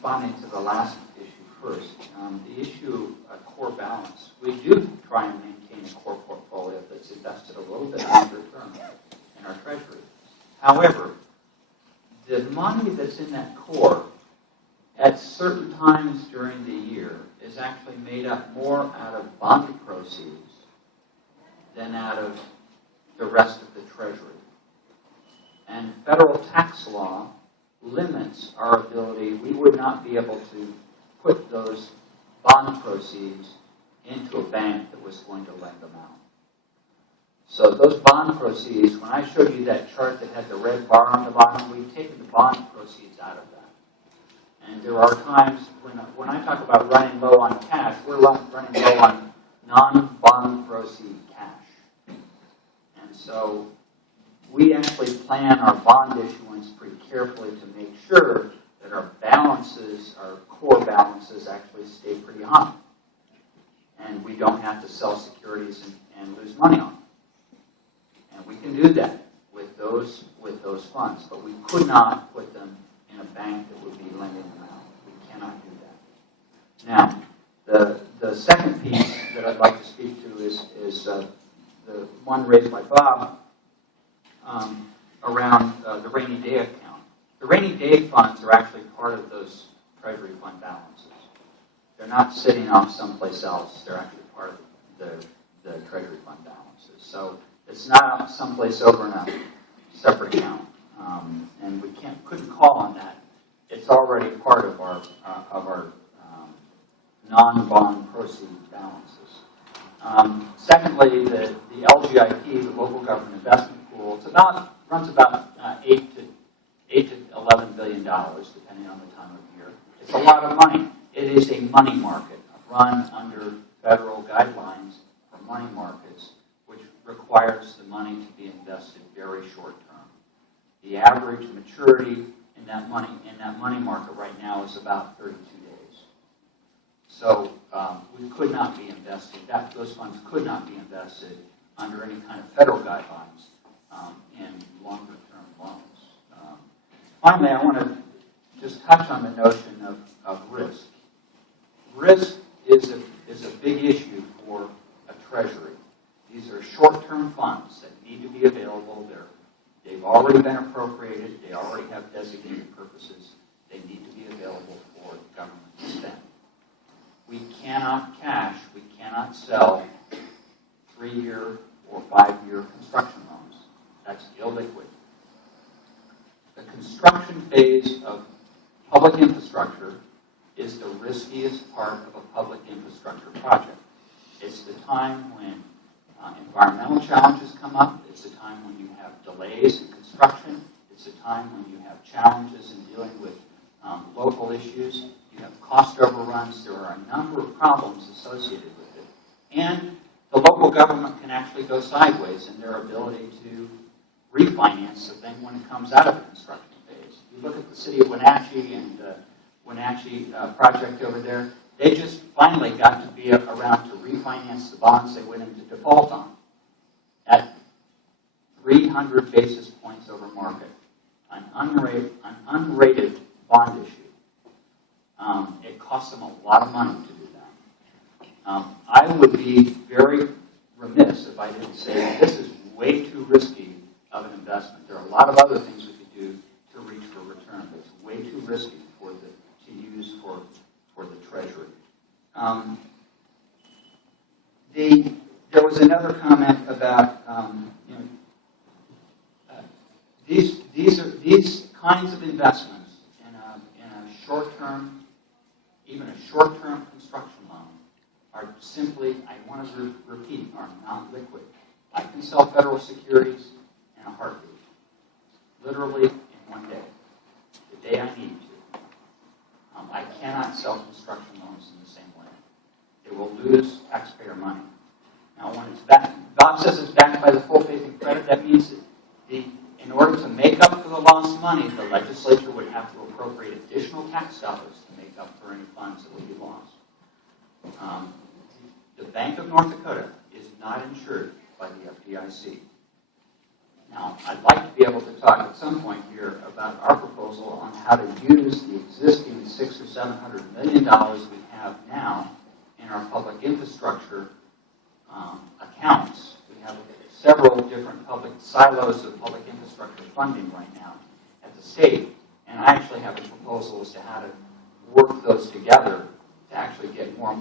responding to the last issue first. The issue of core balance. We do try and maintain a core portfolio that's invested a little bit longer term in our treasury. However, the money that's in that core at certain times during the year is actually made up more out of bond proceeds than out of the rest of the treasury. And federal tax law limits our ability. We would not be able to put those bond proceeds into a bank that was going to lend them out. So those bond proceeds, when I showed you that chart that had the red bar on the bottom, we've taken the bond proceeds out of that. And there are times when I talk about running low on cash, we're running low on non-bond proceed cash. And so we actually plan our bond issuance pretty carefully to make sure that our balances, our core balances, actually stay pretty high. And we don't have to sell securities and lose money on them. And we can do that with those funds, but we could not put them in a bank that would be lending them out. We cannot do that. Now, the second piece that I'd like to speak to is the one raised by Bob around the rainy day account. The rainy day funds are actually part of those Treasury fund balances. They're not sitting off someplace else. They're actually part of the Treasury fund balances. So it's not someplace over in a separate account, and we couldn't call on that. It's already part of our non-bond proceed balances. Secondly, the LGIP, the Local Government Investment Pool, runs about $8 to $11 billion, depending on the time of year. It's a lot of money. It is a money market run under federal guidelines for money markets, which requires the money to be invested very short term. The average maturity in that money market right now is about 32 days. So we could not be invested. Those funds could not be invested under any kind of federal guidelines in longer term loans. Finally, I want to just touch on the notion of risk. Risk is a big issue for a treasury. These are short-term funds that need to be available. They've already been appropriated. They already have designated purposes. They need to be available for the government to spend. We cannot cash, we cannot sell 3-year or 5-year construction loans. That's illiquid. The construction phase of public infrastructure is the riskiest part of a public infrastructure project. It's the time when environmental challenges come up. It's the time when you have delays in construction. It's the time when you have challenges in dealing with local issues. You have cost overruns. There are a number of problems associated with it. And the local government can actually go sideways in their ability to refinance the thing when it comes out of the construction phase. You look at the city of Wenatchee and the Wenatchee project over there. They just finally got to be around to refinance the bonds they went into default on at 300 basis points over market, an unrated bond issue. It cost them a lot of money to do that. I would be very remiss if I didn't say this is way too risky of an investment. There are a lot of other things we could do to reach for return, but it's way too risky to use for the Treasury. There was another comment about these kinds of investments in a short-term, even a short-term construction loan, are simply, I want to repeat, are not liquid. I can sell federal securities in a heartbeat, literally in one day, the day I need to. I cannot sell construction loans in the same way. It will lose taxpayer money. Now, when it's backed, Bob says it's backed by the full faith and credit. That means that in order to make up for the lost money, the legislature would have to appropriate additional tax dollars to make up for any funds that would be lost. The Bank of North Dakota is not insured by the FDIC. Now, I'd like to be able to talk at some point here about our proposal on how to use the existing $600 or $700 million we have now in our public infrastructure accounts. We have several different public silos of public infrastructure funding right now at the state, and I actually have a proposal as to how to work those together to actually get more